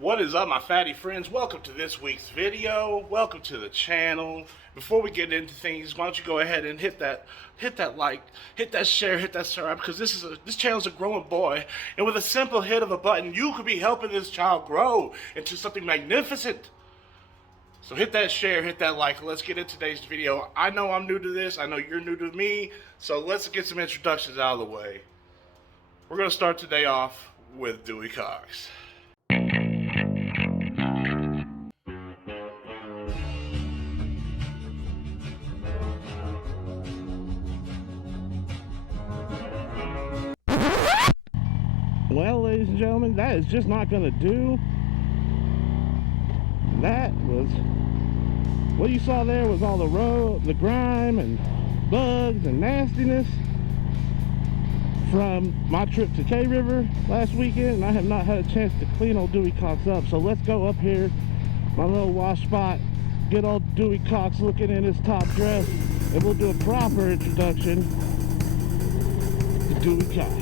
What is up, my fatty friends? Welcome to this week's video. Welcome to the channel. Before we get into things, why don't you go ahead and hit that like, hit that share, hit that subscribe, because this channel is a growing boy, and with a simple hit of a button, you could be helping this child grow into something magnificent. So hit that share, hit that like. Let's get into today's video. I know I'm new to this. I know you're new to me. So let's get some introductions out of the way. We're going to start today off with Dewey Cox. Well, ladies and gentlemen, that is just not going to do. That was, what you saw there was all the grime and bugs and nastiness from my trip to K River last weekend, and I have not had a chance to clean old Dewey Cox up. So let's go up here, my little wash spot, get old Dewey Cox looking in his top dress, and we'll do a proper introduction to Dewey Cox.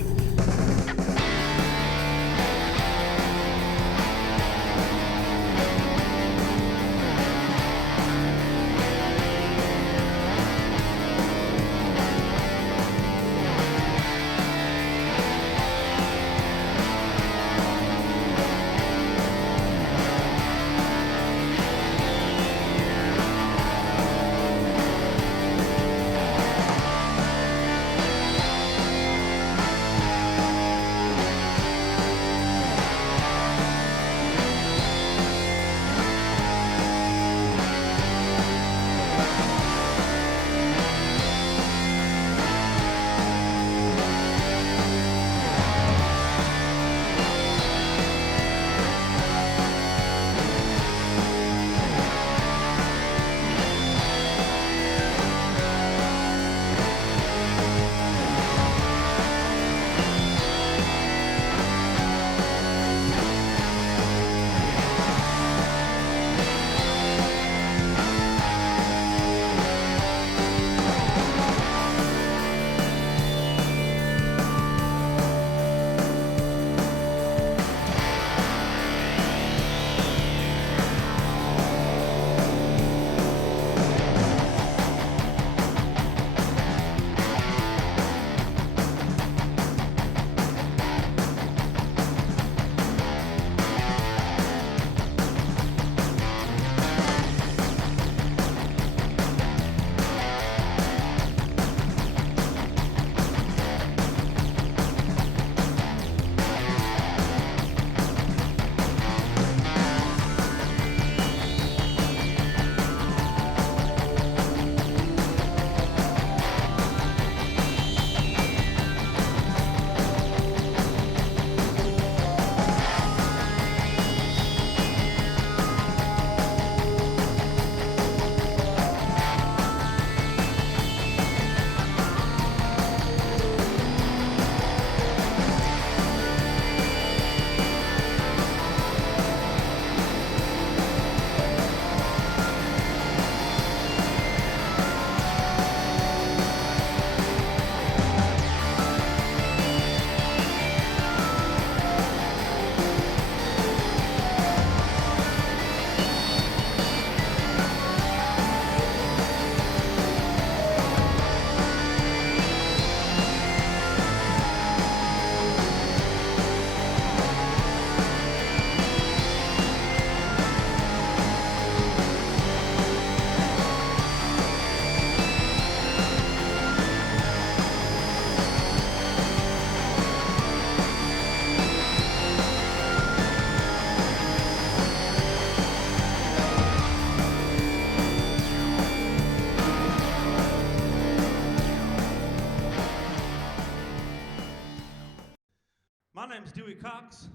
My name's Dewey Cox.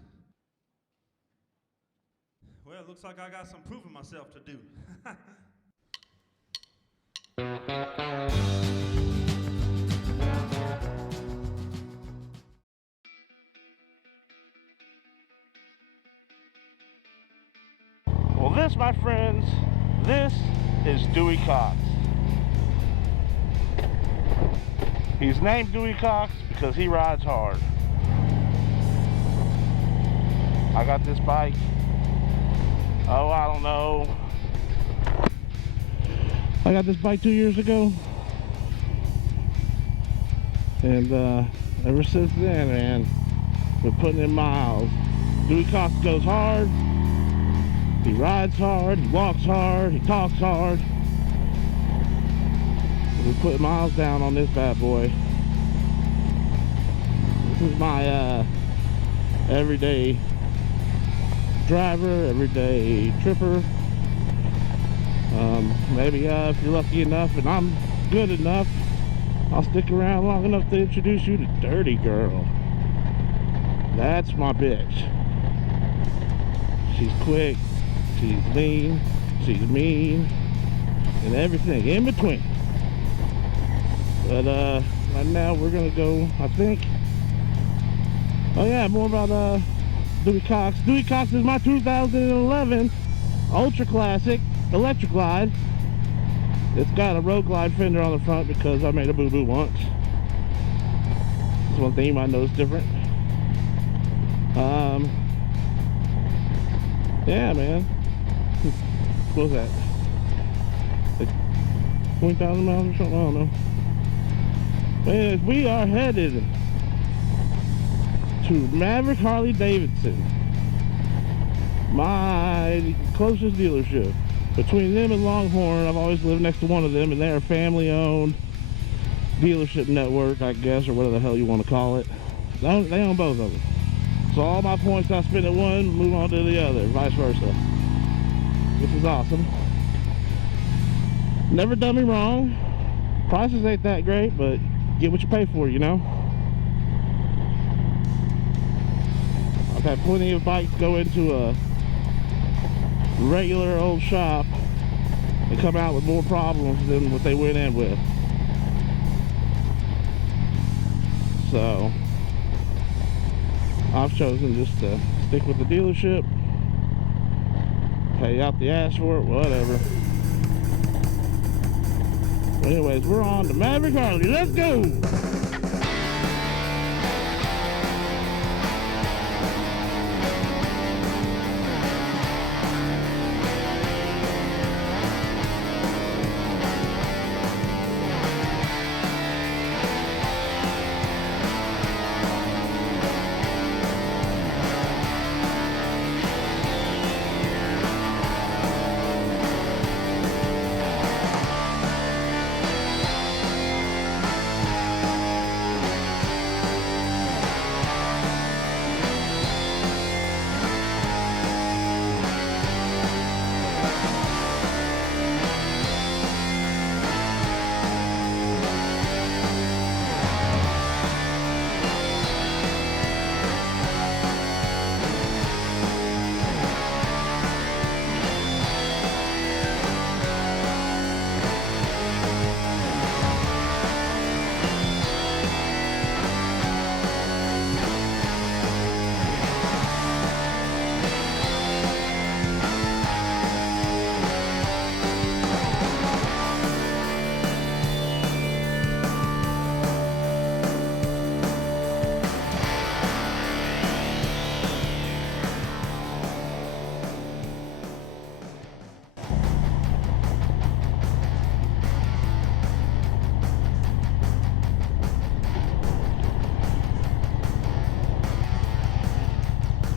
Well, it looks like I got some proving myself to do. Well, this, my friends, this is Dewey Cox. He's named Dewey Cox because he rides hard. I got this bike Oh, I don't know. I got this bike 2 years ago, and ever since then, man, been putting in miles. Dewey Cox goes hard. He rides hard. He walks hard. He talks hard. We're putting miles down on this bad boy. This is my everyday driver, everyday tripper. Maybe if you're lucky enough and I'm good enough, I'll stick around long enough to introduce you to Dirty Girl. That's my bitch. She's quick, she's lean, she's mean, and everything in between. But right now we're gonna go, I think. Oh yeah, more about Dewey Cox. Dewey Cox is my 2011 Ultra Classic Electra Glide. It's got a road glide fender on the front because I made a boo-boo once. That's one thing you might notice different. Yeah, man. What was that? Like 20,000 miles or something? I don't know. Man, we are headed to Maverick Harley-Davidson, my closest dealership. Between them and Longhorn, I've always lived next to one of them, and they're a family-owned dealership network, I guess, or whatever the hell you want to call it. They own both of them. So all my points I spend at one, move on to the other, vice versa. This is awesome. Never done me wrong. Prices ain't that great, but get what you pay for, you know? I've had plenty of bikes go into a regular old shop and come out with more problems than what they went in with. So I've chosen just to stick with the dealership, pay out the ass for it, whatever. Anyways, we're on to Maverick Harley. Let's go!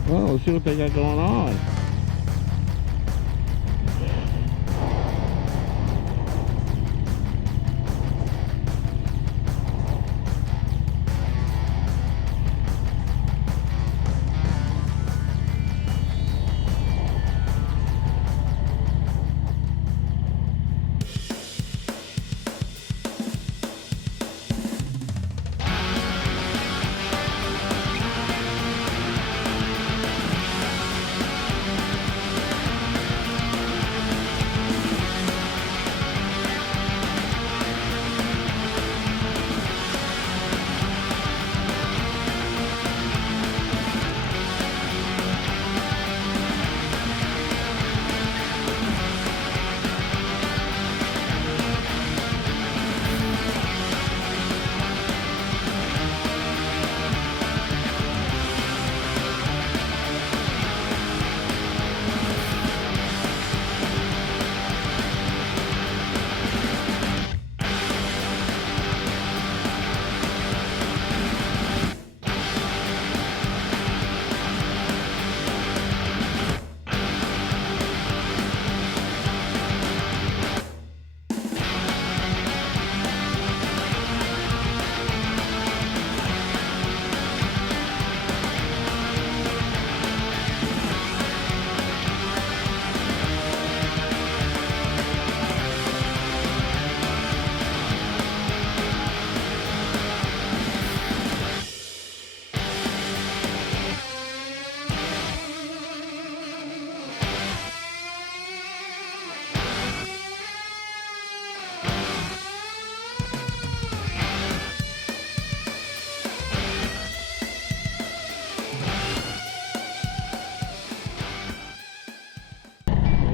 Well, let's see what they got going on.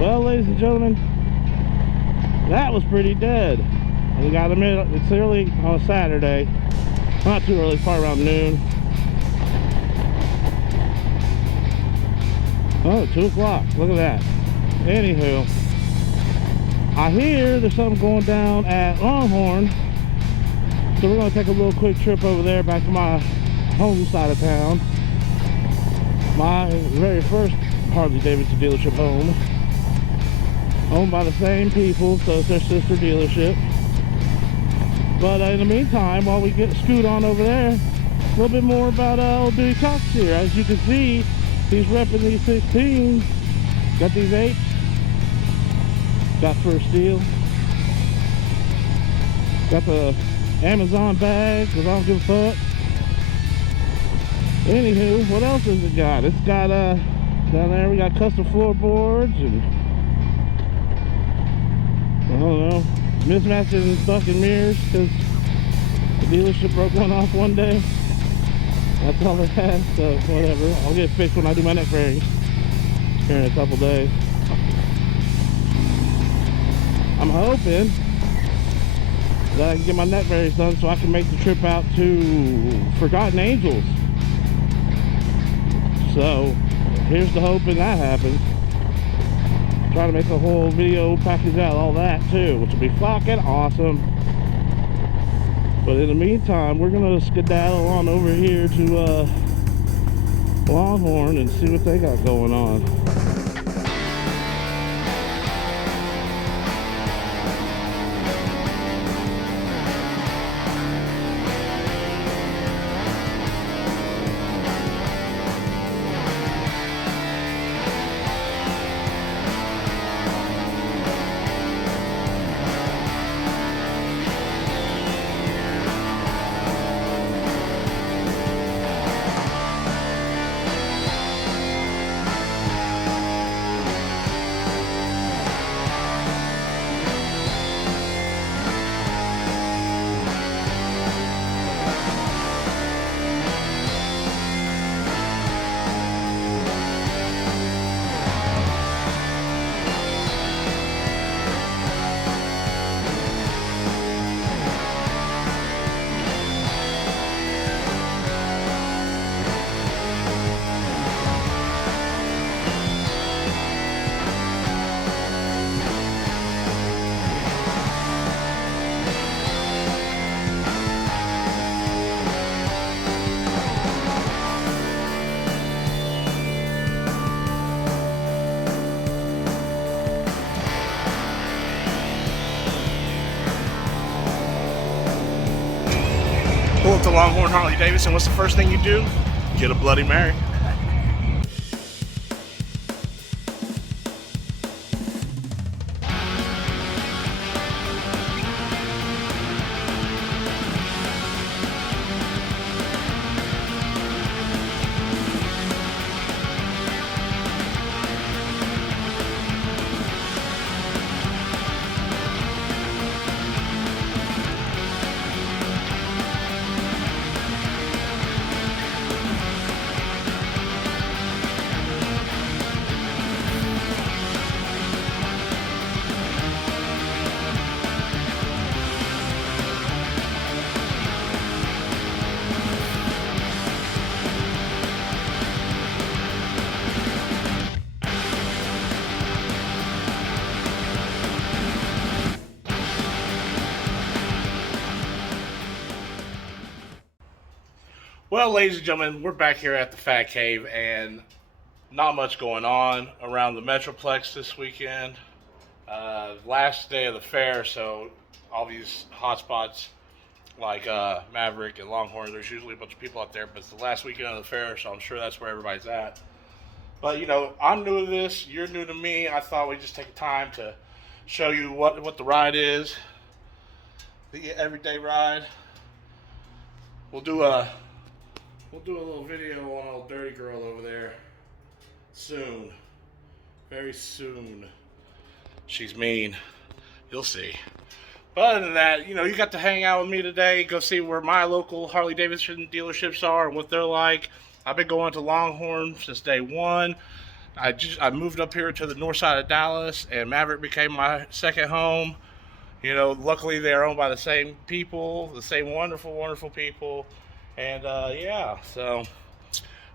Well, ladies and gentlemen, that was pretty dead. We got them in. It's early on a Saturday. Not too early, probably around noon. Oh, 2 o'clock. Look at that. Anywho, I hear there's something going down at Longhorn. So we're going to take a little quick trip over there back to my home side of town. My very first Harley-Davidson dealership home. Owned by the same people, so it's their sister dealership. But in the meantime, while we get scoot on over there, a little bit more about old Dewey Cox here. As you can see, he's repping these 16s. Got these 8s. Got First Steel. Got the Amazon bag, because I don't give a fuck. Anywho, what else has it got? It's got, down there we got custom floorboards and, I don't know, mismatching fucking mirrors because the dealership broke one off one day. That's all it has, so whatever. I'll get it fixed when I do my neck bearings here in a couple days. I'm hoping that I can get my neck bearings done so I can make the trip out to Forgotten Angels. So here's the hoping that happens. Try to make a whole video package out of all that too, which will be fucking awesome. But in the meantime, we're gonna skedaddle on over here to Longhorn and see what they got going on. Pull up to Longhorn Harley-Davidson, what's the first thing you do? Get a Bloody Mary. Well, ladies and gentlemen, we're back here at the Fat Cave, and not much going on around the Metroplex this weekend. Last day of the fair, so all these hotspots like Maverick and Longhorn, there's usually a bunch of people out there, but it's the last weekend of the fair, so I'm sure that's where everybody's at. But, you know, I'm new to this, you're new to me. I thought we'd just take time to show you what the ride is, the everyday ride. We'll do a little video on old dirty girl over there soon, very soon. She's mean, you'll see. But other than that, you know, you got to hang out with me today, go see where my local Harley-Davidson dealerships are and what they're like. I've been going to Longhorn since day one. I moved up here to the north side of Dallas, and Maverick became my second home. You know, luckily they're owned by the same people, the same wonderful, wonderful people. And yeah, so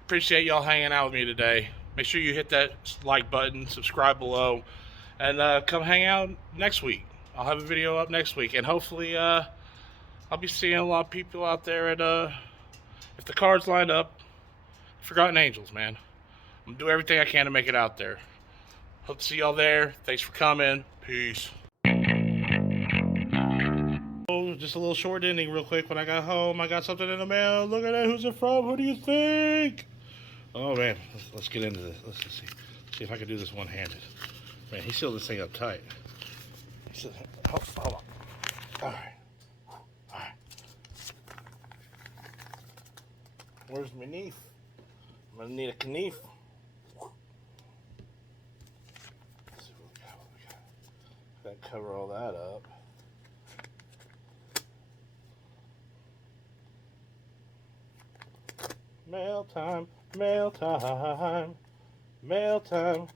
appreciate y'all hanging out with me today. Make sure you hit that like button, subscribe below, and come hang out next week. I'll have a video up next week, and hopefully I'll be seeing a lot of people out there at if the cards line up. Forgotten Angels, man. I'm gonna do everything I can to make it out there. Hope to see y'all there. Thanks for coming. Peace. Oh, just a little short ending real quick. When I got home, I got something in the mail. Look at that. Who's it from? Who do you think? Oh, man. Let's get into this. Let's see if I can do this one-handed. Man, he sealed this thing up tight. Hold on. All right. Where's my knife? I'm going to need a knife. Let's see what we got. Gotta cover all that up. Mail time, mail time, mail time,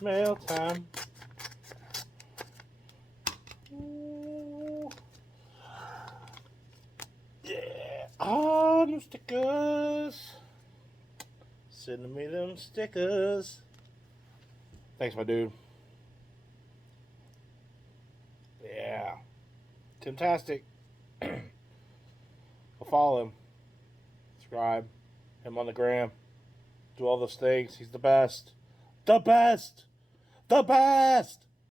mail time. Ooh. Yeah. Oh, them stickers. Send me them stickers. Thanks, my dude. Yeah. Fantastic. I'll follow him. Subscribe. Him on the gram. Do all those things. He's the best. The best! The best!